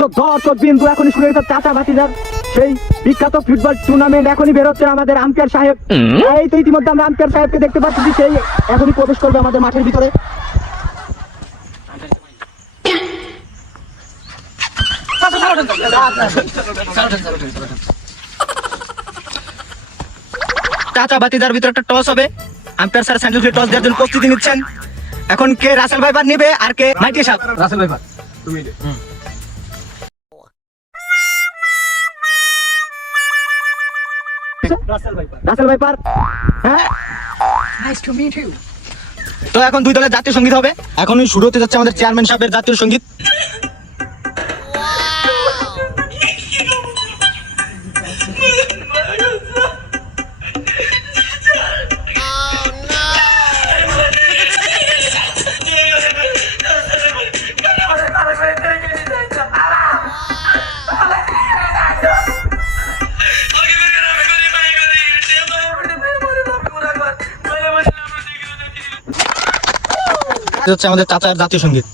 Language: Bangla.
দর্শক বিন্দু এখনই শুরু হয়েছে চাচা ভাতিজার সেই বিখ্যাত ফুটবল টুর্নামেন্ট। এখনই বেরোচ্ছে আমাদের আম্পায়ার সাহেব। এই তো ইতিমধ্যে আমরা আম্পায়ার সাহেবকে দেখতে পাচ্ছি, সেই এখনই প্রবেশ করবে আমাদের মাঠের ভিতরে। চাচা ভাতিজার ভিতরে একটা টস হবে। Umpire sir sandal field toss দেওয়ার জন্য প্রস্তুতি নিচ্ছেন। এখন কে রাসেল ভাইপার নেবে আর কে মাইটি সাহেব? রাসেল ভাইপার তুমি রাসেল ভাইপার। হ্যাঁ, নাইস টু মিট ইউ। তো এখন দুই দলের জাতীয় সঙ্গীত হবে। এখনই শুরু হতে যাচ্ছে আমাদের চেয়ারম্যান সাহেবের জাতীয় সঙ্গীত। হচ্ছে আমাদের চাচার জাতীয় সঙ্গীত।